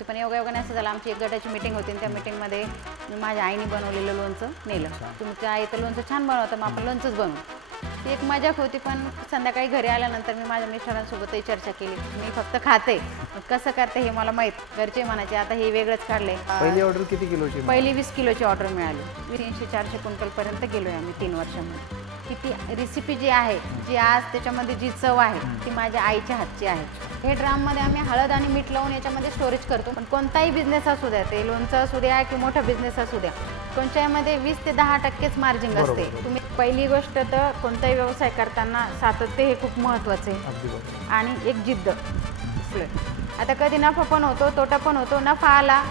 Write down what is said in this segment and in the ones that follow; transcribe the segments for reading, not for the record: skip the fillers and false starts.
नव्हती, पण योगायोगाने असं झालं, आमची एक गटाची मीटिंग होती आणि त्या मीटिंगमध्ये मी माझ्या आईने बनवलेलं लोणचं नेलं. तुमच्या आई तर लोणचं छान बनवतं, मग आपण लोणचंच बनवू. ती एक मजाक होती. पण संध्याकाळी घरी आल्यानंतर मी माझ्या मिस्टरांसोबतही चर्चा केली. मी फक्त खाते, कसं करते हे मला माहीत. घरचे म्हणायचे आता हे वेगळंच काढले. पहिली ऑर्डर किती किलोची? पहिली 20 किलोची ऑर्डर मिळाली. 300-400 क्विंटलपर्यंत गेलो आहे आम्ही 3 वर्षांमध्ये. ती रेसिपी जी आहे, जी आज त्याच्यामध्ये जी चव आहे ती माझ्या आईच्या हातची आहे. हे ड्राममध्ये आम्ही हळद आणि मीठ लावून याच्यामध्ये स्टोरेज करतो. पण कोणताही बिझनेस असू द्या, ते लोणचं असू द्या की मोठा बिझनेस असू द्या, कोणत्यामध्ये 20 ते 10% मार्जिन असते. तुम्ही पहिली गोष्ट तर कोणताही व्यवसाय करताना सातत्य हे खूप महत्त्वाचं आहे आणि एक जिद्द. आता कधी नफा पण होतो, तोटा पण होतो. नफा आला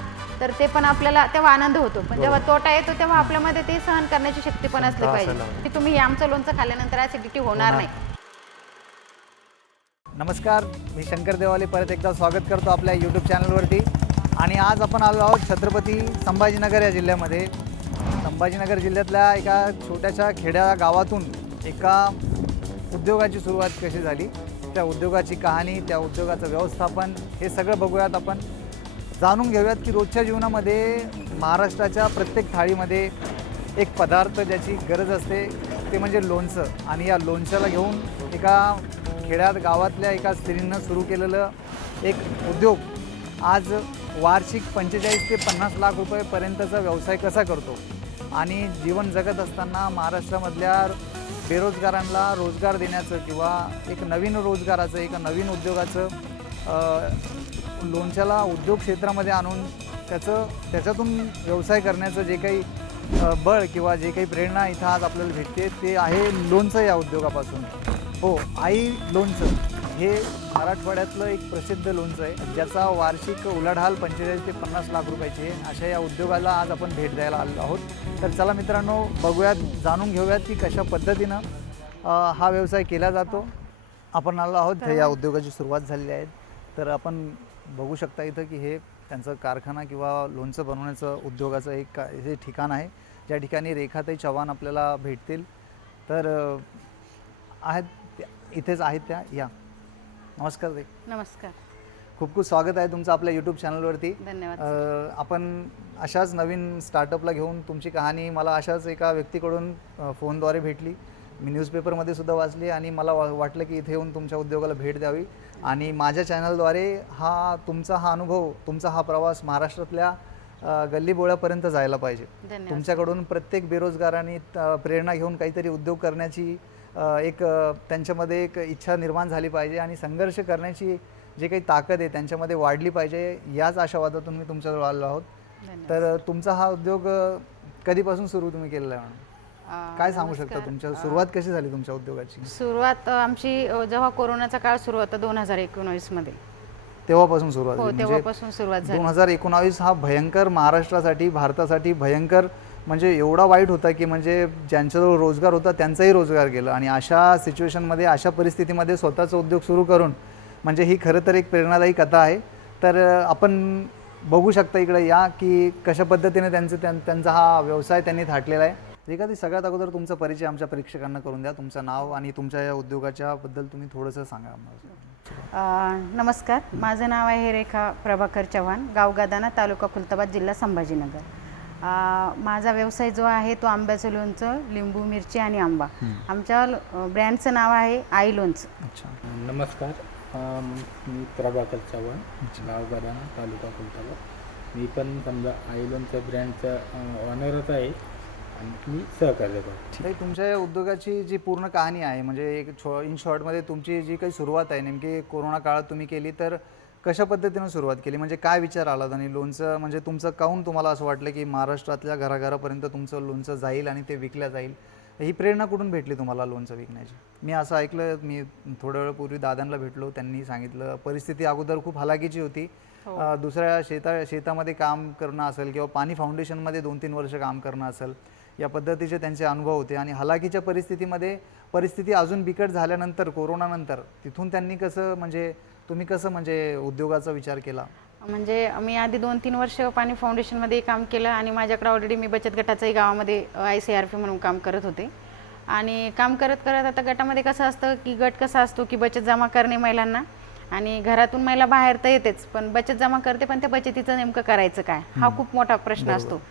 तर ते पण आपल्याला तेव्हा आनंद होतो, पण जेव्हा तोटा येतो तेव्हा आपल्यामध्ये ते सहन करण्याची शक्ती पण असली पाहिजे की तुम्ही हे आमचं लोणचं खाल्ल्यानंतर ॲसिडिटी होणार नाही. नमस्कार, मी शंकर देवाले परत एकदा स्वागत करतो आपल्या यूट्यूब चॅनलवरती. आणि आज आपण आलो आहोत छत्रपती संभाजीनगर या जिल्ह्यामध्ये. संभाजीनगर जिल्ह्यातल्या एका छोट्याशा खेड्या गावातून एका उद्योगाची सुरुवात कशी झाली, त्या उद्योगाची कहाणी, त्या उद्योगाचं व्यवस्थापन, हे सगळं बघूयात आपण. जाणून घेऊयात की रोजच्या जीवनामध्ये महाराष्ट्राच्या प्रत्येक थाळीमध्ये एक पदार्थ ज्याची गरज असते ते म्हणजे लोणचं. आणि या लोणच्याला घेऊन एका खेड्यात गावातल्या एका स्त्रीनं सुरू केलेलं एक उद्योग आज वार्षिक 45 ते 50 लाख रुपयेपर्यंतचा व्यवसाय कसा करतो. आणि जीवन जगत असताना महाराष्ट्रामधल्या बेरोजगारांना रोजगार देण्याचं किंवा एक नवीन रोजगाराचं, एका नवीन उद्योगाचं लोणच्याला उद्योग क्षेत्रामध्ये आणून त्याच्यातून व्यवसाय करण्याचं जे काही बळ किंवा जे काही प्रेरणा इथं आज आपल्याला भेटते ते आहे लोणचं या उद्योगापासून. हो, आई लोणचं हे मराठवाड्यातलं एक प्रसिद्ध लोणचं आहे, ज्याचा वार्षिक उलाढाल 45 ते 50 लाख रुपयाची आहे. अशा या उद्योगाला आज आपण भेट द्यायला आलो आहोत. तर चला मित्रांनो, बघूयात, जाणून घेऊयात की कशा पद्धतीनं हा व्यवसाय केला जातो. आपण आलो आहोत, या उद्योगाची सुरुवात झालेली आहे. तर आपण बघू शकता इथं की हे त्यांचं कारखाना किंवा लोणचं बनवण्याचं उद्योगाचं एक हे ठिकाण आहे, ज्या ठिकाणी रेखाताई चव्हाण आपल्याला भेटतील. तर आहेत इथेच आहेत त्या. या, नमस्कार ताई. नमस्कार, खूप खूप स्वागत आहे तुमचं आपल्या यूट्यूब चॅनलवरती. धन्यवाद. आपण अशाच नवीन स्टार्टअपला घेऊन तुमची कहाणी मला अशाच एका व्यक्तीकडून फोनद्वारे भेटली. मी न्यूजपेपरमध्ये सुद्धा वाचली आणि मला वाटलं की इथे येऊन तुमच्या उद्योगाला भेट द्यावी. आणि माझ्या चॅनलद्वारे तुमचा हा अनुभव, तुमचा हा प्रवास महाराष्ट्रातल्या गल्लीबोळ्यापर्यंत जायला पाहिजे. तुमच्याकडून प्रत्येक बेरोजगारांनी प्रेरणा घेऊन काहीतरी उद्योग करण्याची एक त्यांच्यामध्ये एक इच्छा निर्माण झाली पाहिजे आणि संघर्ष करण्याची जे काही ताकद आहे त्यांच्यामध्ये वाढली पाहिजे. याच आशावादातून मी तुमच्याजवळ आलो आहोत. तर तुमचा हा उद्योग कधीपासून सुरू तुम्ही केलेला आहे, काय सांगू शकता? तुमच्या सुरुवात कशी झाली तुमच्या उद्योगाची? सुरुवात आमची जेव्हा कोरोनाचा काळ सुरू होता 2019 मध्ये, तेव्हापासून सुरुवात झाली. तेव्हापासून सुरुवात झाली. 2019 हा भयंकर महाराष्ट्रासाठी, भारतासाठी भयंकर, म्हणजे एवढा वाईट होता की म्हणजे ज्यांच्याजवळ रोजगार होता त्यांचाही रोजगार गेला. आणि अशा सिच्युएशनमध्ये, अशा परिस्थितीमध्ये स्वतःचा उद्योग सुरू करून म्हणजे ही खरं तर एक प्रेरणादायी कथा आहे. तर आपण बघू शकता इकडे या की कशा पद्धतीने त्यांचा हा व्यवसाय त्यांनी थाटलेला आहे. एखादी सगळ्यात अगोदर तुमचा परिचय आमच्या प्रेक्षकांना करून द्या. तुमचं नाव आणि तुमच्या या उद्योगाच्या बद्दल तुम्ही थोडंसं सांगा आम्हाला. नमस्कार, माझं नाव आहे रेखा प्रभाकर चव्हाण, गाव गादाना, तालुका खुलताबाद, जिल्हा संभाजीनगर. माझा व्यवसाय जो आहे तो आंब्याचं लोणचं, लिंबू, मिरची आणि आंबा. आमच्या ब्रँडचं नाव आहे आई लोणचं. अच्छा, नमस्कार, मी प्रभाकर चव्हाण, गाव गादाना, तालुका खुलताबाद. मी पण समजा आई लोणचं ब्रँडचा ऑनरच आहे आणि मी सहकार्य करतो. तुमच्या या उद्योगाची जी पूर्ण कहाणी आहे, म्हणजे एक इन शॉर्टमध्ये तुमची जी काही सुरुवात आहे नेमकी कोरोना काळात तुम्ही केली, तर कशा पद्धतीनं सुरुवात केली, म्हणजे काय विचार आला? आणि लोणचं म्हणजे तुमचं काहून तुम्हाला असं वाटलं की महाराष्ट्रातल्या घराघरापर्यंत तुमचं लोणचं जाईल आणि ते विकल्या जाईल? ही प्रेरणा कुठून भेटली तुम्हाला लोणचं विकण्याची? मी असं ऐकलं, मी थोड्या वेळापूर्वी दादांना भेटलो, त्यांनी सांगितलं परिस्थिती अगोदर खूप हलाखीची होती. दुसऱ्या शेतामध्ये काम करणं असेल किंवा पाणी फाउंडेशनमध्ये 2-3 वर्ष काम करणं असेल, या पद्धतीचे त्यांचे अनुभव होते. आणि हलाखीच्या परिस्थितीमध्ये परिस्थिती अजून बिकट झाल्यानंतर, कोरोनानंतर, तिथून त्यांनी तुम्ही कसं उद्योगाचा विचार केला? म्हणजे मी आधी 2-3 वर्ष पाणी फाउंडेशनमध्ये काम केलं आणि माझ्याकडे ऑलरेडी मी बचत गटाचंही गावामध्ये ICRP म्हणून काम करत होते. आणि काम करत करत आता गटामध्ये कसं असतं की गट कसा असतो की बचत जमा करणे महिलांना आणि घरातून महिला बाहेर तर येतेच, पण बचत जमा करते, पण त्या बचतीचं नेमकं करायचं काय हा खूप मोठा प्रश्न असतो.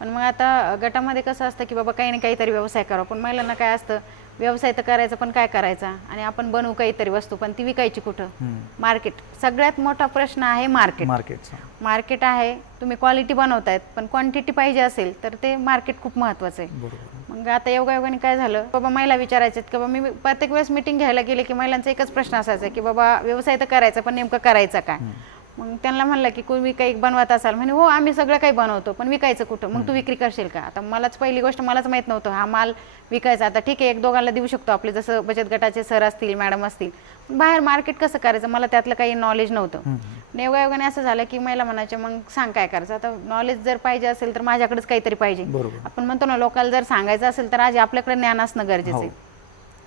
पण मग आता गटामध्ये कसं असतं की बाबा काही ना काहीतरी व्यवसाय करावा, पण महिलांना काय असतं व्यवसाय तर करायचा पण काय करायचा, आणि आपण बनवू काहीतरी वस्तू पण ती विकायची कुठं. मार्केट सगळ्यात मोठा प्रश्न आहे. मार्केट आहे. तुम्ही क्वालिटी बनवतायत पण क्वांटिटी पाहिजे असेल तर ते मार्केट खूप महत्त्वाचं आहे. मग आता योगायोगाने काय झालं, बाबा महिला विचारायचे की बाबा, मी प्रत्येक वेळेस मीटिंग घ्यायला गेले की महिलांचा एकच प्रश्न असायचा की बाबा व्यवसाय तर करायचा पण नेमकं करायचं काय. मग त्यांना म्हणलं की तुम्ही काही बनवत असाल, म्हणे हो आम्ही सगळं काही बनवतो पण विकायचं कुठं, मग तू विक्री करशील का. आता मलाच पहिली गोष्ट मलाच माहीत नव्हतं हा माल विकायचा. आता ठीक आहे एक दोघांना देऊ शकतो आपले, जसं बचत गटाचे सर असतील मॅडम असतील, बाहेर मार्केट कसं करायचं मला त्यातलं काही नॉलेज नव्हतं. योगायोगाने असं झालं की महिला म्हणायचे मग सांग काय करायचं. आता नॉलेज जर पाहिजे असेल तर माझ्याकडेच काहीतरी पाहिजे. आपण म्हणतो ना लोकांना जर सांगायचं असेल तर आज आपल्याकडे ज्ञान असणं गरजेचं आहे.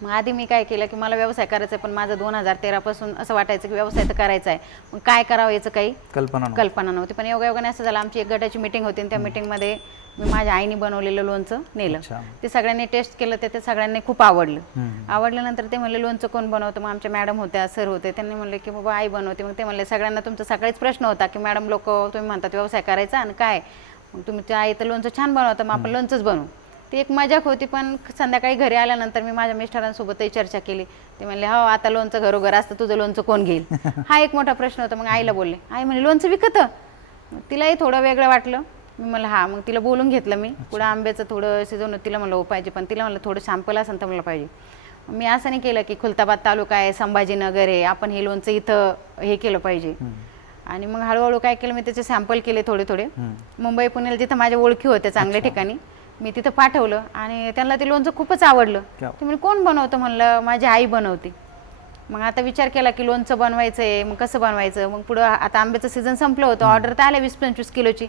मग आधी मी काय केलं की मला व्यवसाय करायचा आहे, पण माझं 2013 पासून असं वाटायचं की व्यवसाय तर करायचा आहे, मग काय करावं याचं काही कल्पना नव्हती. पण योगायोगाने असं झालं, आमची एक गटाची मीटिंग होती आणि त्या मीटिंगमध्ये मी माझ्या आईने बनवलेलं लोणचं नेलं. ते सगळ्यांनी टेस्ट केलं, ते सगळ्यांनी खूप आवडल्यानंतर ते म्हणले लोणचं कोण बनवतं. मग आमच्या मॅडम होत्या सर होते, त्यांनी म्हणले की बाबा आई बनवते. मग ते म्हणले सगळ्यांना तुमचा सकाळीच प्रश्न होता की मॅडम लोक तुम्ही म्हणतात व्यवसाय करायचा आणि काय, मग तुमच्या आई तर लोणचं छान बनवतं मग आपण लोणचंच बनवू. ती एक मजाक होती. पण संध्याकाळी घरी आल्यानंतर मी माझ्या मिस्टरांसोबतही चर्चा केली. ते म्हणले हो आता लोणचं घरोघर असतं, तुझं लोणचं कोण घेईल. हा एक मोठा प्रश्न होता. मग आईला बोलले, आई म्हणे लोणचं विकतं. तिलाही थोडं वेगळं वाटलं. मी म्हणलं हा, मग तिला बोलून घेतलं मी. पुढं आंब्याचं थोडं शिजवून तिला म्हणलं हो पाहिजे, पण तिला म्हणलं थोडं सॅम्पल असेल तर मला पाहिजे. मी असं नाही केलं की खुलताबाद तालुका आहे, संभाजीनगर आहे, आपण हे लोणचं इथं हे केलं पाहिजे. आणि मग हळूहळू काय केलं, मी त्याचे सॅम्पल केले थोडे. मुंबई पुण्याला जिथं माझ्या ओळखी होत्या चांगल्या ठिकाणी मी तिथं पाठवलं आणि त्यांना ते लोणचं खूपच आवडलं. ते म्हणजे कोण बनवतं, म्हणलं माझी आई बनवते. मग आता विचार केला की लोणचं बनवायचं आहे, मग कसं बनवायचं. मग पुढं आता आंब्याचं सीझन संपलं होतं, ऑर्डर तर आल्या 20-25 किलोची.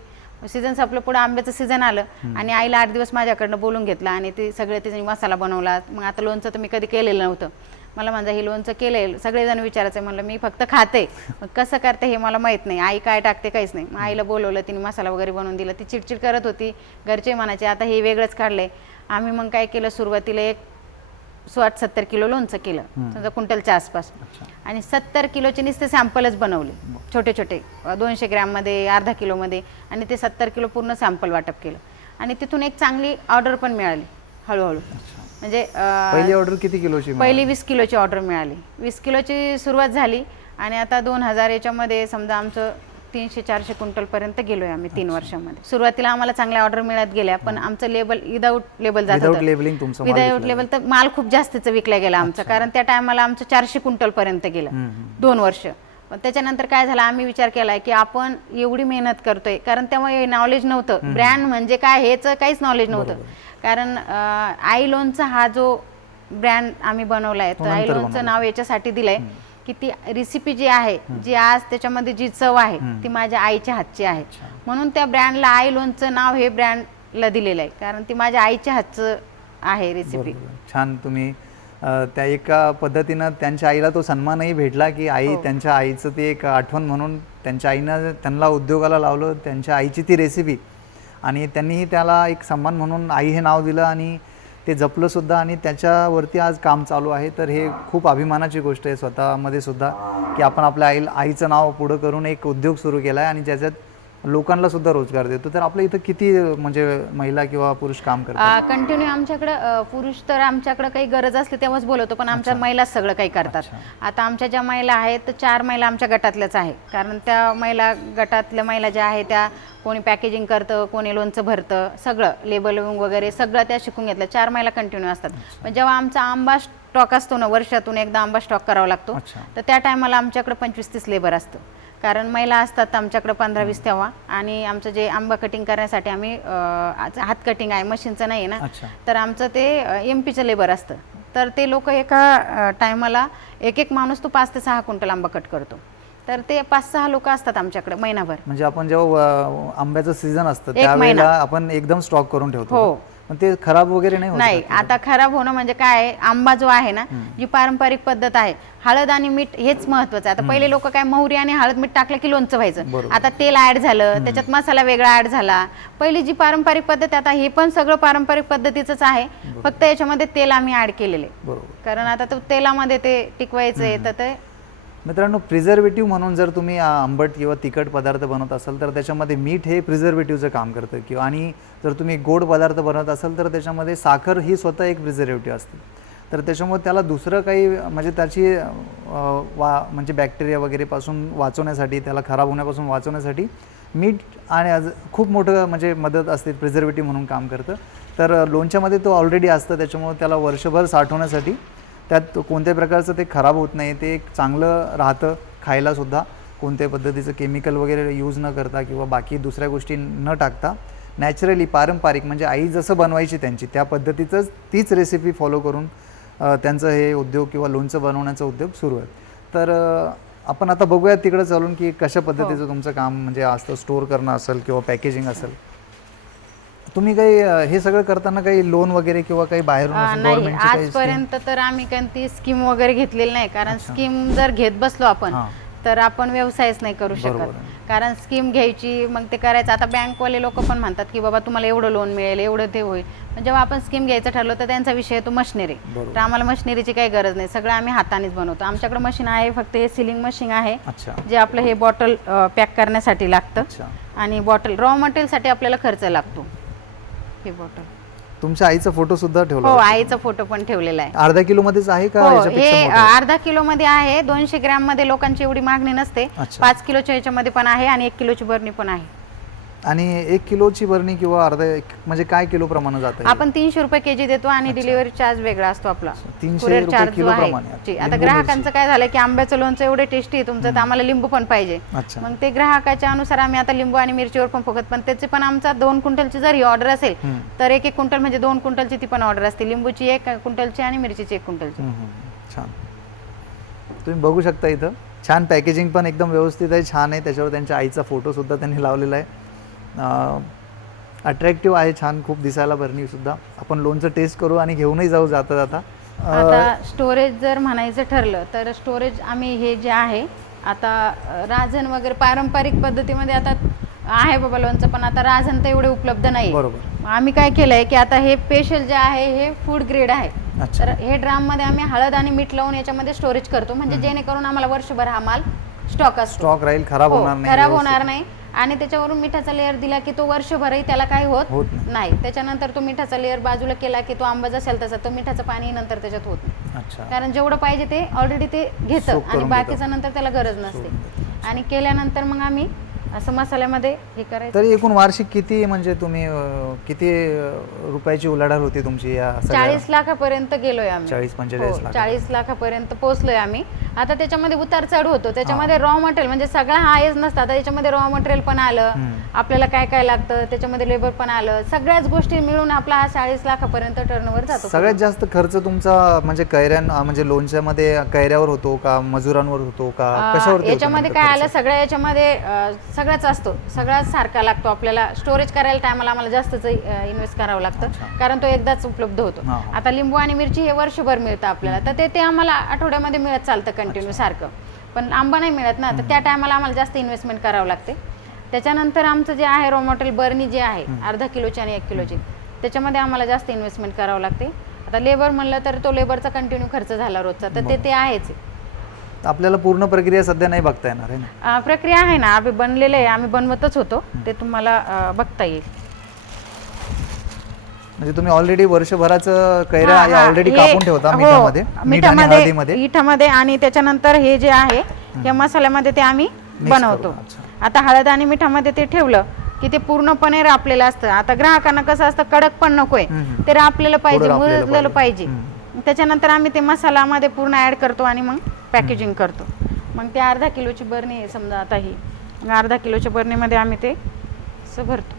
सीझन संपलं, पुढं आंब्याचं सीझन आलं आणि आईला 8 दिवस माझ्याकडनं बोलून घेतला आणि ते सगळे तिने मसाला बनवला. मग आता लोणचं तर मी कधी केलेलं नव्हतं. मला माझं हे लोणचं केलं, सगळेजण विचारायचं. म्हणलं मी फक्त खाते, मग कसं करते हे मला माहीत नाही, आई काय टाकते काहीच नाही. मग आईला बोलवलं, तिने मसाला वगैरे बनवून दिला. ती चिडचिड करत होती, घरचे म्हणायचे आता हे वेगळंच काढलंय. आम्ही मग काय केलं, सुरुवातीला एक 60-70 किलो लोणचं केलं, समजा क्विंटलच्या आसपास. आणि 70 किलोचे नुसते सॅम्पलच बनवले, छोटे 200 ग्रॅममध्ये, अर्धा किलोमध्ये. आणि ते 70 किलो पूर्ण सॅम्पल वाटप केलं. आणि तिथून एक चांगली ऑर्डर पण मिळाली हळूहळू. म्हणजे पहिली ऑर्डर किती किलोची? पहिली 20 किलोची ऑर्डर मिळाली. 20 किलोची सुरुवात झाली आणि आता 2000 याच्यामध्ये समजा आमचं 300-400 क्विंटलपर्यंत गेलोय आम्ही 3 वर्षांमध्ये. सुरुवातीला आम्हाला चांगल्या ऑर्डर मिळत गेल्या, पण आमचं लेबल विदाऊट लेबल जात होतं. विदाऊट लेबल तर माल खूप जास्तीचं विकला गेला आमचा, कारण त्या टायमाला आमचं 400 क्विंटलपर्यंत गेलं 2 वर्ष. पण त्याच्यानंतर काय झालं, आम्ही विचार केलाय की आपण एवढी मेहनत करतोय, कारण तेव्हा नॉलेज नव्हतं ब्रँड म्हणजे काय हेच काहीच नॉलेज नव्हतं. कारण आई लोणचं हा जो ब्रँड आम्ही बनवलाय, तर आई लोणचं नाव याच्यासाठी दिलंय की ती रेसिपी जी आहे, जी आज त्याच्यामध्ये जी चव आहे ती माझ्या आईच्या हातची आहे. म्हणून त्या ब्रँडला आई लोणचं नाव हे ब्रँडला दिलेलं आहे, कारण ती माझ्या आईच्या हातचं आहे रेसिपी. छान. तुम्ही त्या एका पद्धतीनं त्यांच्या आईला तो सन्मानही भेटला की आई त्यांच्या आईचं ते एक आठवण म्हणून त्यांच्या आईनं त्यांना उद्योगाला लावलं, त्यांच्या आईची ती रेसिपी, आणि त्यांनीही त्याला एक सन्मान म्हणून आई हे नाव दिलं आणि ते जपलं सुद्धा आणि त्याच्यावरती आज काम चालू आहे. तर हे खूप अभिमानाची गोष्ट आहे स्वतःमध्ये सुद्धा की आपण आपल्या आईचं नाव पुढं करून एक उद्योग सुरू केला आहे आणि ज्याच्यात लोकांना सुद्धा रोजगार देतो. तर आपल्या इथं किती म्हणजे महिला किंवा पुरुष काम करतात? कंटिन्यू आमच्याकडं पुरुष तर आमच्याकडं काही गरज असली तेव्हाच बोलवतो, पण आमच्या महिलाच सगळं काही करतात. आता आमच्या ज्या महिला आहेत तर 4 महिला आमच्या गटातल्याच आहे, कारण त्या महिला गटातल्या महिला ज्या आहेत त्या कोणी पॅकेजिंग करतं, कोणी लोणचं भरतं, सगळं लेबलिंग वगैरे सगळं त्या शिकून घेतलं. 4 महिला कंटिन्यू असतात. पण जेव्हा आमचा आंबा स्टॉक असतो ना, वर्षातून एकदा आंबा स्टॉक करावा लागतो, तर त्या टायमाला आमच्याकडे 25-30 लेबर असतं, कारण महिला असतात आमच्याकडे 15-20 तेव्हा. आणि आमचं जे आंबा कटिंग करण्यासाठी आम्ही हात कटिंग आहे, मशीनचं नाही आहे ना, तर आमचं ते MP चं लेबर असतं. तर ते लोक एका टायमाला एक माणूस तो 5 ते 6 क्विंटल आंबा कट करतो. तर ते 5-6 लोक असतात आमच्याकडे महिनाभर. म्हणजे आपण जेव्हा आंब्याचं सीझन असतं त्यावेळेला आपण एकदम स्टॉक करून ठेवतो. हो. पण ते खराब वगैरे नाही होत? नाही. आता खराब होणं म्हणजे काय, आंबा जो आहे ना, जी पारंपरिक पद्धत आहे, हळद आणि मीठ हेच महत्वाचं आहे. आता पहिले लोक काय मोहरी आणि हळद मीठ टाकलं की लोणचं व्हायचं. आता तेल ऍड झालं, त्याच्यात मसाला वेगळा ऍड झाला. पहिली जी पारंपरिक पद्धत, आता हे पण सगळं पारंपरिक पद्धतीचंच आहे, फक्त याच्यामध्ये तेल आम्ही ऍड केलेले, कारण आता तो तेलामध्ये ते टिकवायचं आहे, तर ते मित्रांनो, प्रिझर्वेटिव्ह म्हणून जर तुम्ही आंबट किंवा तिखट पदार्थ बनवत असाल तर त्याच्यामध्ये मीठ हे प्रिझर्वेटिव्हचं काम करतं किंवा आणि जर तुम्ही गोड पदार्थ बनवत असाल तर त्याच्यामध्ये साखर ही स्वतः एक प्रिझर्वेटिव्ह असते. तर त्याच्यामुळे त्याला दुसरं काही म्हणजे त्याची म्हणजे बॅक्टेरिया वगैरेपासून वाचवण्यासाठी, त्याला खराब होण्यापासून वाचवण्यासाठी मीठ आणि खूप मोठं म्हणजे मदत असते, प्रिझर्वेटिव्ह म्हणून काम करतं. तर लोणच्यामध्ये तो ऑलरेडी असतं, त्याच्यामुळे त्याला वर्षभर साठवण्यासाठी त्यात कोणत्याही प्रकारचं ते खराब होत नाही, ते एक चांगलं राहतं खायलासुद्धा. कोणत्याही पद्धतीचं केमिकल वगैरे यूज न करता किंवा बाकी दुसऱ्या गोष्टी न टाकता नॅचरली पारंपरिक म्हणजे आई जसं बनवायची त्यांची त्या पद्धतीचंच तीच रेसिपी फॉलो करून त्यांचं हे उद्योग किंवा लोणचं बनवण्याचा उद्योग सुरू आहे. तर आपण आता बघूया तिकडे चालून की कशा पद्धतीचं तुमचं काम म्हणजे असतं, स्टोअर करणं असेल किंवा पॅकेजिंग असेल. तुम्ही काही हे सगळं करताना काही लोन वगैरे किंवा काही बाहेरून नाही, आजपर्यंत तर आम्ही कोणती स्कीम वगैरे घेतलेली नाही. कारण स्कीम जर घेत बसलो आपण तर आपण व्यवसायच नाही करू शकत. कारण स्कीम घ्यायची मग ते करायचं. आता बँकवाले लोक पण म्हणतात की बाबा तुम्हाला एवढं लोन मिळेल, एवढं ते होईल. पण जेव्हा आपण स्कीम घ्यायचं ठरलो तर त्यांचा विषय तो मशिनरी. तर आम्हाला मशिनरीची काही गरज नाही, सगळं आम्ही हातानेच बनवतो. आमच्याकडे मशीन आहे, फक्त हे सिलिंग मशीन आहे जे आपलं हे बॉटल पॅक करण्यासाठी लागतं आणि बॉटल रॉ मटेरियलसाठी आपल्याला खर्च लागतो. हे बॉटल तुमच्या आईचा फोटो सुद्धा ठेवला? हो, आईचा फोटो पण ठेवलेला आहे. अर्धा किलो मध्येच आहे का? हे अर्धा किलो मध्ये आहे. 200 ग्रॅम मध्ये लोकांची एवढी मागणी नसते. 5 किलोच्या ह्याच्यामध्ये पण आहे आणि 1 किलोची बरणी पण आहे. आणि 1 किलोची बरणी किंवा अर्धा म्हणजे काय किलो प्रमाणे जातं? आपण 300 रुपये केजी देतो आणि डिलिव्हरी चार्ज वेगळा असतो आपला. 300 रुपये किलो प्रमाणे. आता ग्राहकांचं काय झालं की आंब्याचं लोणचं एवढे टेस्टी आहे तुमचं, तर आम्हाला लिंबू पण पाहिजे. मग ते ग्राहकाच्या अनुसार आम्ही आता लिंबू आणि मिरचीवर पण फुकत. पण त्याचे पण आमचा 2 क्विंटलची जर ही ऑर्डर असेल तर 1-1 क्विंटल म्हणजे 2 क्विंटलची ती पण ऑर्डर असते. लिंबूची 1 क्विंटलची आणि मिरचीची 1 क्विंटलची. छान, तुम्ही बघू शकता इथं छान पॅकेजिंग पण एकदम व्यवस्थित आहे, छान आहे. त्याच्यावर त्यांच्या आईचा फोटो सुद्धा त्यांनी लावलेला आहे. अट्रॅक्टिव्ह आहे, छान खूप दिसायला बरणी सुद्धा. आपण लोणचं टेस्ट करू आणि घेऊनही जाऊ जाता जाता. आता स्टोरेज जर म्हणायचं ठरलं तर स्टोरेज आम्ही हे जे आहे आता राजन वगैरे पारंपरिक पद्धतीमध्ये आता आहे बाबा लोणचं, पण आता राजन तर एवढे उपलब्ध नाही. बरोबर. आम्ही काय केलंय की आता हे स्पेशल जे आहे हे फूड ग्रेड आहे. तर हे ड्राम मध्ये आम्ही हळद आणि मीठ लावून याच्यामध्ये स्टोरेज करतो, म्हणजे जेणेकरून आम्हाला वर्षभर हा माल स्टॉक राहील, खराब होणार नाही. आणि त्याच्यावरून मिठाचा लेअर दिला की तो वर्षभरही त्याला काही होत नाही. त्याच्यानंतर तो मिठाचा लेअर बाजूला केला की तो आंबा असेल तसा तो मिठाचं पाणी नंतर त्याच्यात होत नाही. कारण जेवढं पाहिजे ते ऑलरेडी ते घेतं आणि बाकीचं नंतर त्याला गरज नसते. आणि केल्यानंतर मग आम्ही असं मसाल्यामध्ये हे करायचं. तरी एकूण वार्षिक किती म्हणजे तुम्ही किती रुपयाची उलाढाल होती तुमची? या 40 लाखापर्यंत गेलोय आम्ही. 40-45 लाख. 40 लाखापर्यंत पोहोचलोय आम्ही. आता त्याच्यामध्ये उतार चढ होतो. त्याच्यामध्ये रॉ मटेरियल म्हणजे सगळा हायच नसतं. आता त्याच्यामध्ये रॉ मटेरियल पण आलं, आपल्याला काय काय लागतं त्याच्यामध्ये लेबर पण आलं, सगळ्याच गोष्टी मिळून आपला हा 40 लाखापर्यंत टर्नओव्हर जातो. सगळ्यात जास्त खर्च तुमचा म्हणजे म्हणजे लोणच्यामध्ये कैऱ्यावर होतो का, मजुरांवर होतो का, कशावर? याच्यामध्ये काय आलं, सगळ्या याच्यामध्ये सगळाच असतो, सगळाच सारखा लागतो. आपल्याला स्टोरेज करायला टायमाला आम्हाला जास्तच इन्व्हेस्ट करावं लागतं, कारण तो एकदाच उपलब्ध होतो. आता लिंबू आणि मिरची हे वर्षभर मिळतं आपल्याला, तर ते आम्हाला आठवड्यामध्ये मिळत चालतं कंटिन्यू सारखं. पण आंबा नाही मिळत ना, तर त्या टायमाला आम्हाला जास्त इन्व्हेस्टमेंट करावं लागते. त्याच्यानंतर आमचं जे आहे रॉ मटेरियल बर्नी जे आहे अर्धा किलोची आणि 1 किलोची, त्याच्यामध्ये आम्हाला जास्त इन्व्हेस्टमेंट करावं लागते. आता लेबर म्हणलं तर तो लेबरचा कंटिन्यू खर्च झाला रोजचा, तर ते आहेच. आपल्याला पूर्ण प्रक्रिया सध्या नाही बघता येणार आहे ना? प्रक्रिया आहे ना, आम्ही बनलेलं आहे, आम्ही बनवतच होतो, ते तुम्हाला बघता येईल. म्हणजे तुम्ही ऑलरेडी वर्षभराचं कैऱ्या ऑलरेडी कापून ठेवता मिठामध्ये आणि त्याच्यानंतर हे जे आहे या मसाल्यामध्ये ते आम्ही बनवतो. आता हळद आणि मिठामध्ये ते ठेवलं की ते पूर्णपणे रापलेलं असतं. आता ग्राहकांना कसं असतं, कडक पण नकोय, ते रापलेलं पाहिजे, मुरलेलं पाहिजे. त्याच्यानंतर आम्ही ते मसाल्यामध्ये पूर्ण ऍड करतो आणि मग पॅकेजिंग करतो. मग ते अर्धा किलोची बरणी समजा, आता ही अर्धा किलोच्या बरणीमध्ये आम्ही ते असं भरतो.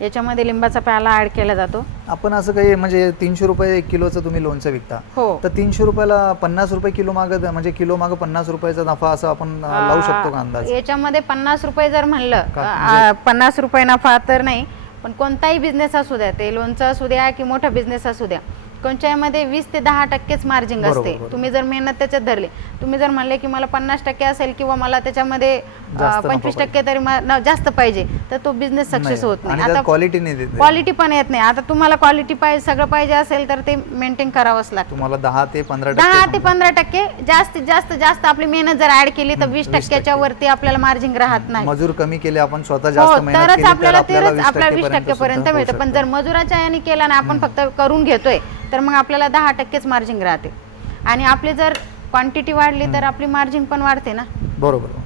याच्यामध्ये लिंबाचा प्याला ऍड केला जातो. आपण असं काही म्हणजे 300 रुपये 1 किलोचं तुम्ही लोणचं विकता, तर 300 रुपयाला 50 रुपये किलो मागं, म्हणजे किलो मागं 50 रुपयाचा नफा असं आपण लावू शकतो का अंदाज? याच्यामध्ये 50 रुपये जर म्हणलं, 50 रुपये नफा तर नाही, पण कोणताही बिझनेस असू द्या, ते लोणचं असू द्या की मोठा बिझनेस असू द्या, कोणत्यामध्ये 20 ते 10% मार्जिन बरोबर, असते. बरोबर. तुम्ही जर मेहनत त्याच्यात धरली, तुम्ही जर म्हणले की मला 50% असेल किंवा मला त्याच्यामध्ये जास्त नफा 25% तरी जास्त पाहिजे, तर तो बिझनेस सक्सेस होत नाही. आता आता क्वालिटी नाही देत क्वालिटी पण येत नाही. आता तुम्हाला क्वालिटी पाहिजे, सगळं पाहिजे असेल तर ते मेंटेन करावंच लागतं. तुम्हाला 10 ते 15% 10 ते 15% जास्तीत जास्त आपली मेहनत जर ऍड केली तर 20% वरती आपल्याला मार्जिन राहत नाही. मजूर कमी केले आपण, स्वतः हो, जास्त मेहनत तरच केली तर आपल्याला आपल्याला 20% पर्यंत मिळतं. पण जर मजुराच्या याने केला ना, आपण फक्त करून घेतोय, तर मग आपल्याला 10%च मार्जिन राहते. आणि आपली जर क्वांटिटी वाढली तर आपली मार्जिन पण वाढते ना. बरोबर.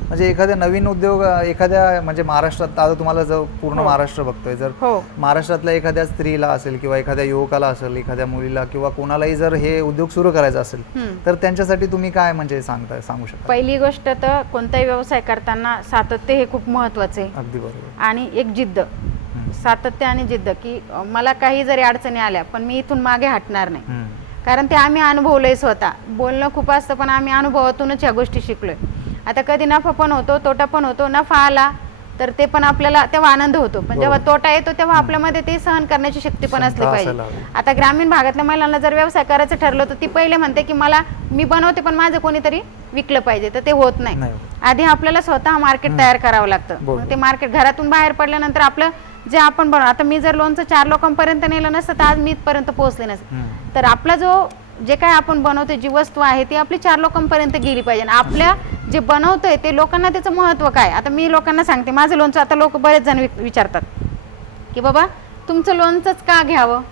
म्हणजे एखाद्या नवीन उद्योग, एखाद्या म्हणजे महाराष्ट्रात आता तुम्हाला जर पूर्ण महाराष्ट्र बघतोय, जर हो. महाराष्ट्रातल्या एखाद्या स्त्रीला असेल किंवा एखाद्या युवकाला असेल, एखाद्या मुलीला किंवा कोणालाही जर हे उद्योग सुरू करायचा असेल, तर त्यांच्यासाठी तुम्ही काय म्हणजे सांगू शकता? पहिली गोष्ट तर कोणताही व्यवसाय करताना सातत्य हे खूप महत्वाचं आहे. अगदी बरोबर. आणि एक जिद्द, सातत्य आणि जिद्द, की मला काही जरी अडचणी आल्या पण मी इथून मागे हटणार नाही. कारण ते आम्ही अनुभवलंय स्वतः. बोलणं खूप असतं पण आम्ही अनुभवातूनच ह्या गोष्टी शिकलोय. आता कधी नफा पण होतो, तोटा पण होतो. नफा आला तर ते पण आपल्याला तेव्हा आनंद होतो, पण जेव्हा तोटा येतो तेव्हा आपल्यामध्ये ते सहन करण्याची शक्ती पण असली पाहिजे. आता ग्रामीण भागातल्या महिलांना जर व्यवसाय करायचं ठरलं तर ती पहिले म्हणते की मी बनवते पण माझं कोणीतरी विकलं पाहिजे, तर ते होत नाही. आधी आपल्याला स्वतः मार्केट तयार करावं लागतं. मग ते मार्केट घरातून बाहेर पडल्यानंतर आपलं जे आपण बनवतो, आता मी जर लोणचं 4 लोकांपर्यंत नेलं नसतं तर आज मी इथपर्यंत पोहोचले नसते. तर आपला जे काय आपण बनवतो, जी वस्तू आहे ती आपली 4 लोकांपर्यंत गेली पाहिजे. आणि आपल्या जे बनवतोय ते लोकांना त्याचं महत्त्व काय. आता मी लोकांना सांगते माझं लोणचं, आता लोक बरेच जण विचारतात की बाबा तुमचं लोणचंच का घ्यावं.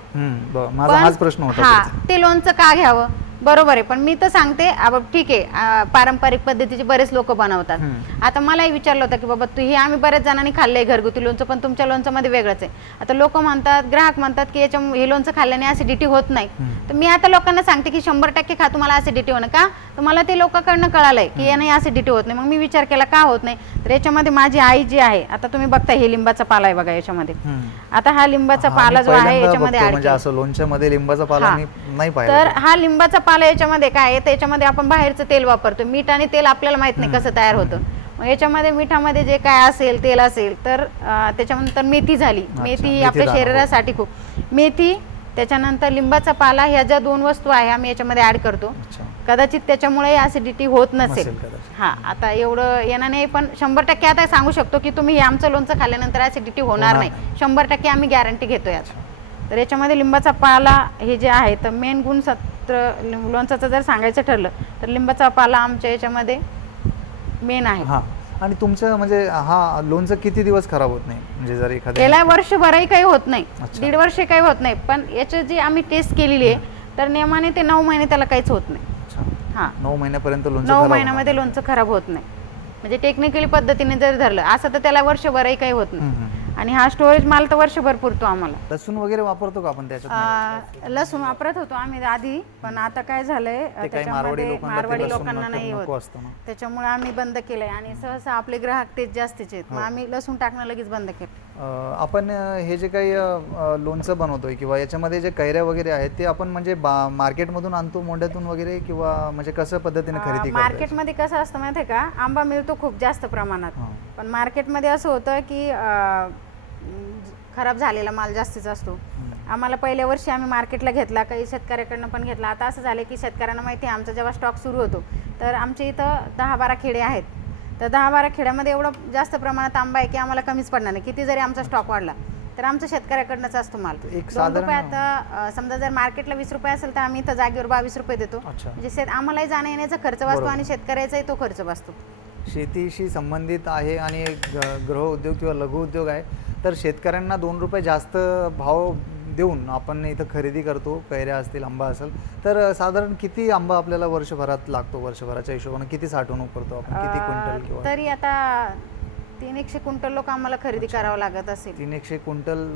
माझा हाच प्रश्न होता, ते लोणचं का घ्यावं. बरोबर आहे, पण मी तर सांगते ठीक आहे, पारंपरिक पद्धतीचे बरेच लोक बनवतात. आता मलाही विचारलं होतं की बाबा हे आम्ही बऱ्याच जणांनी खाल्लंय घरगुती लोणचं, पण तुमच्या लोणच्यामध्ये वेगळंच आहे. आता लोक म्हणतात, ग्राहक म्हणतात की हे लोणचं खाल्ल्याने ऍसिडिटी होत नाही. तर मी आता लोकांना सांगते की 100% खा, तुम्हाला ऍसिडिटी होणं का. तर मला ते लोकांकडनं कळालंय की याने ऍसिडिटी होत नाही. मग मी विचार केला का होत नाही. तर याच्यामध्ये माझी आई जी आहे, आता तुम्ही बघता हे लिंबाचा पाला आहे बघा याच्यामध्ये. आता हा लिंबाचा पाला जो आहे याच्यामध्ये म्हणजे असं लोणच्यामध्ये लिंबाचा पाला मी नाही पाहिला. तर हा लिंबाचा पाला याच्यामध्ये काय आहे, त्याच्यामध्ये आपण बाहेरचं तेल वापरतो. मीठ आणि तेल आपल्याला माहित नाही कसं तयार होतं. मग याच्यामध्ये मिठामध्ये जे काय असेल, तेल असेल, तर त्याच्यानंतर मेथी झाली. मेथी आपल्या शरीरासाठी खूप. मेथी, त्याच्यानंतर लिंबाचा पाला, ह्या ज्या 2 वस्तू आहे आम्ही याच्यामध्ये ऍड करतो. कदाचित त्याच्यामुळे ऍसिडिटी होत नसेल. आता एवढं येणार नाही, पण 100% आता सांगू शकतो की तुम्ही आमचं लोणचं खाल्ल्यानंतर ऍसिडिटी होणार नाही. 100% आम्ही गॅरंटी घेतो यात. तर याच्यामध्ये लिंबाचा पाला हे जे आहे, तर मेन गुणसत्र लोणचाचं जर सांगायचं ठरलं तर लिंबाचा पाला आमच्या याच्यामध्ये मेन आहे. आणि तुमचं म्हणजे हा लोणचं किती दिवस खराब होत नाही, म्हणजे जर एखाद्या याला वर्षभरही काही होत नाही, 1.5 वर्ष काही होत नाही. पण याची जी आम्ही टेस्ट केलेली आहे तर नियमाने ते 9 महिने त्याला काहीच होत नाही. 9 महिन्यापर्यंत लोणचं 9 महिन्यामध्ये लोणचं खराब होत नाही. म्हणजे टेक्निकली पद्धतीने जर धरलं असं तर त्याला वर्षभरही काही होत नाही. आणि हा स्टोरेज माल तर वर्षभर पुरतो आम्हाला. लसूण वगैरे वापरतो का आपण त्याच्यात? लसूण वापरत होतो आम्ही आधी, पण आता काय झालंय, त्याच्यामध्ये मारवाडी लोकांना नाही होत, त्याच्यामुळे आम्ही बंद केलंय. आणि सहसा आपले ग्राहक तेच जास्तीचे आहेत, मग आम्ही लसूण टाकणं लगेच बंद केलं. आपण हे जे काही लोणचं बनवतोय किंवा याच्यामध्ये जे कैऱ्या वगैरे आहेत ते आपण म्हणजे मार्केटमधून आणतो, मोंड्यातून वगैरे, किंवा म्हणजे कसं पद्धतीने खरेदी करतो? मार्केटमध्ये कसं असतं माहिती आहे का, आंबा मिळतो खूप जास्त प्रमाणात, पण मार्केटमध्ये असं होतं की खराब झालेला माल जास्तीच असतो. आम्हाला पहिल्या वर्षी आम्ही मार्केटला घेतला, काही शेतकऱ्याकडनं पण घेतला. आता असं झालं की शेतकऱ्यांना माहिती आहे आमचा जेव्हा स्टॉक सुरू होतो, तर आमच्या इथं 10-12 खेडे आहेत. तर 10-12 खेड्यामध्ये एवढं जास्त प्रमाणात आंबा आहे की आम्हाला कमीच पडणार नाही. किती जरी आमचा स्टॉक वाढला तर आमच्या शेतकऱ्याकडनंच असतो माल. 2 रुपये, आता समजा जर मार्केटला 20 रुपये असेल तर आम्ही इथं जागेवर 22 रुपये देतो. म्हणजे आम्हालाही जाण्या येण्याचा खर्च वाचतो आणि शेतकऱ्याचाही तो खर्च वाचतो. शेतीशी संबंधित आहे आणि गृह उद्योग किंवा लघु उद्योग आहे, तर शेतकऱ्यांना 2 रुपये जास्त भाव देऊन आपण इथं खरेदी करतो. कैऱ्या असतील, आंबा असेल, तर साधारण किती आंबा आपल्याला वर्षभरात लागतो? वर्षभराच्या हिशोबाने किती साठवणूक करतो आपण? किती क्विंटल? किंवा तरी आता 300 क्विंटल लोक आम्हाला खरेदी करावं लागत असेल. 300 क्विंटल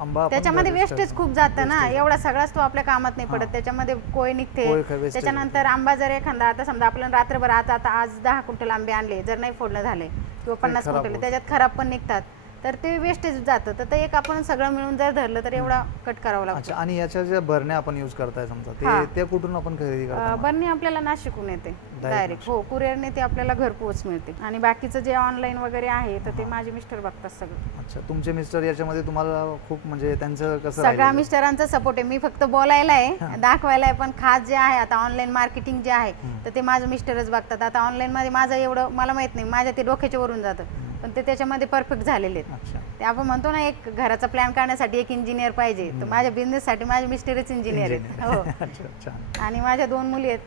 आंबा. त्याच्यामध्ये वेस्टेज खूप जातं ना, एवढा सगळाच तो आपल्या कामात नाही पडत. त्याच्यामध्ये कोय निघते, त्याच्यानंतर आंबा जर एखादा, आता समजा आपल्याला रात्रभर, आता आज 10 क्विंटल आंबे आणले, जर नाही फोडणं झाले किंवा 50 क्विंटल, त्याच्यात खराब पण निघतात. तर ते वेस्टेज जातं. तर ते एक आपण सगळं मिळून जर धरलं तर एवढा कट करावा लागतो. अच्छा, आणि याच्या ज्या बरण्या आपण यूज करताय समजा हां. ते कुठून आपण खरेदी करता? बरणी आपल्याला नाशिकहून येते डायरेक्ट. हो, कुरिअरने ते आपल्याला घरपोच मिळते. आणि बाकीचं जे ऑनलाईन वगैरे आहे तर ते माझे मिस्टर बघतात सगळं. अच्छा, तुमचे मिस्टर याच्यामध्ये तुम्हाला खूप म्हणजे त्यांचं कसं सगळा राहिलेलं? मिस्टरांचा सपोर्ट आहे. मी फक्त बोलायला आहे, दाखवायला आहे, पण खास जे आहे आता ऑनलाईन मार्केटिंग जे आहे तर ते माझं मिस्टरच बघतात. आता ऑनलाईन मध्ये माझं एवढं मला माहित नाही, माझ्या ते डोक्याच्या वरून जातं, पण ते त्याच्यामध्ये परफेक्ट झालेले आहेत. अच्छा, ते आपण म्हणतो ना, एक घराचा प्लॅन काढण्यासाठी एक इंजिनियर पाहिजे, तर माझ्या बिझनेससाठी माझे मिस्टरच इंजिनियर आहेत. हो. अच्छा, छान. आणि माझ्या 2 मुली आहेत.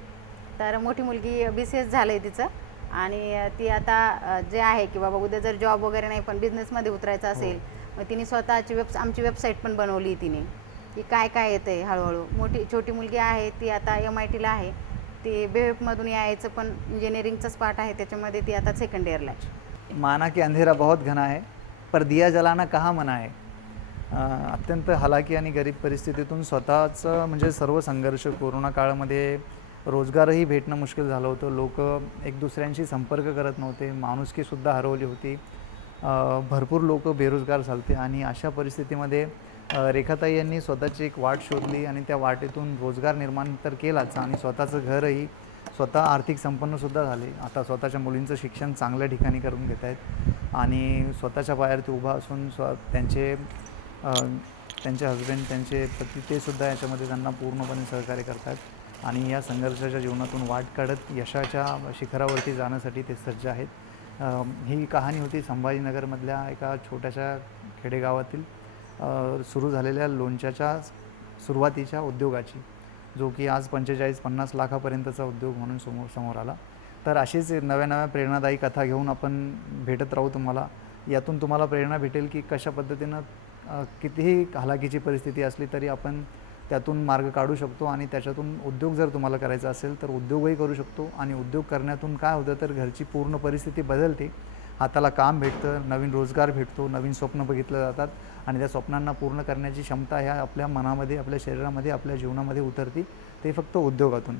तर मोठी मुलगी BCS झालंय तिचं, आणि ती आता जे आहे की बाबा उद्या जर जॉब वगैरे नाही पण बिझनेसमध्ये उतरायचं असेल, मग तिने स्वतःची आमची वेबसाईट पण बनवली तिने, की काय काय येतंय हळूहळू. छोटी मुलगी आहे ती आता MITला आहे. ती BHEPमधून यायचं पण इंजिनिअरिंगचाच पार्ट आहे त्याच्यामध्ये, ती आता सेकंड इयरला आहे. माना की अंधेरा बहुत घना है पर दिया जलाना कहाँ मना है. अत्यंत हालाकी आणि गरीब परिस्थितीतून स्वतःचं म्हणजे सर्व संघर्ष, कोरोना काळामध्ये रोजगारही भेटणं मुश्किल झालं होतं. लोक एक दुसऱ्यांशी संपर्क करत नव्हते, माणुसकीसुद्धा हरवली होती. भरपूर लोक बेरोजगार झालते आणि अशा परिस्थितीमध्ये रेखाताई यांनी स्वतःची एक वाट शोधली आणि त्या वाटेतून रोजगार निर्माण तर केलाच आणि स्वतःचं घरही, स्वतः आर्थिक संपन्नसुद्धा झाले. आता स्वतःच्या मुलींचं शिक्षण चांगल्या ठिकाणी करून घेत आहेत आणि स्वतःच्या पायावरती उभा असून त्यांचे हजबंड, त्यांचे पती, ते सुद्धा याच्यामध्ये त्यांना पूर्णपणे सहकार्य करतात आणि या संघर्षाच्या जीवनातून वाट काढत यशाच्या शिखरावरती जाण्यासाठी ते सज्ज आहेत. ही कहाणी होती संभाजीनगरमधल्या एका छोट्याशा खेडेगावातील सुरू झालेल्या लोणच्याच्या सुरुवातीच्या उद्योगाची, जो की आज 45-50 लाखापर्यंतचा उद्योग म्हणून समोर आला. तर अशीच नव्या नव्या प्रेरणादायी कथा घेऊन आपण भेटत राहू तुम्हाला. यातून तुम्हाला प्रेरणा भेटेल की कशा पद्धतीनं कितीही हालाकीची परिस्थिती असली तरी आपण त्यातून मार्ग काढू शकतो आणि त्याच्यातून उद्योग जर तुम्हाला करायचा असेल तर उद्योगही करू शकतो. आणि उद्योग करण्यातून काय होतं तर घरची पूर्ण परिस्थिती बदलते, हाताला काम भेटतं, नवीन रोजगार भेटतो, नवीन स्वप्न बघितलं जातात आणि त्या स्वप्नांना पूर्ण करण्याची क्षमता ह्या आपल्या मनामध्ये, आपल्या शरीरामध्ये, आपल्या जीवनामध्ये उतरती, ते फक्त उद्योगातून.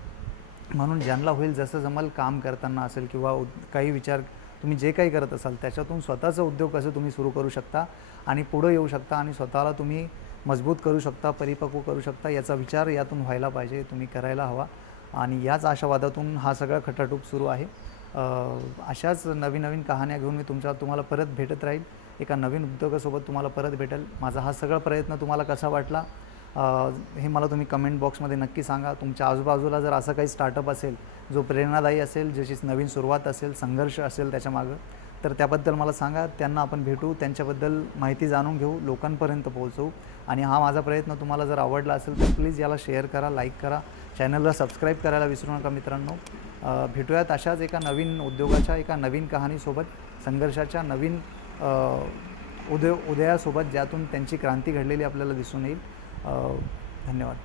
म्हणून ज्यांना होईल जसं जमल काम करताना असेल किंवा काही विचार तुम्ही जे काही करत असाल त्याच्यातून स्वतःचा उद्योग कसं तुम्ही सुरू करू शकता आणि पुढं येऊ शकता आणि स्वतःला तुम्ही मजबूत करू शकता, परिपक्व करू शकता, याचा विचार यातून व्हायला पाहिजे, तुम्ही करायला हवा. आणि याच आशावादातून हा सगळा खटाटोप सुरू आहे. अशाच नवीन नवीन कहाण्या घेऊन मी तुम्हाला परत भेटत राहील, एका नवीन उद्योगासोबत तुम्हाला परत भेटेल. माझा हा सगळा प्रयत्न तुम्हाला कसा वाटला हे मला तुम्ही कमेंट बॉक्समध्ये नक्की सांगा. तुमच्या आजूबाजूला जर असं काही स्टार्टअप असेल जो प्रेरणादायी असेल, ज्याची नवीन सुरुवात असेल, संघर्ष असेल त्याच्यामागं, तर त्याबद्दल मला सांगा. त्यांना आपण भेटू, त्यांच्याबद्दल माहिती जाणून घेऊ, लोकांपर्यंत पोहोचवू. आणि हा माझा प्रयत्न तुम्हाला जर आवडला असेल तर प्लीज याला शेअर करा, लाईक करा, चॅनलला सबस्क्राईब करायला विसरू नका मित्रांनो. भेटूयात अशाच एका नवीन उद्योगाच्या, एका नवीन कहाणीसोबत, संघर्षाच्या नवीन उदयासोबत, ज्यातून त्यांची क्रांती घडलेली आपल्याला दिसून येईल. धन्यवाद.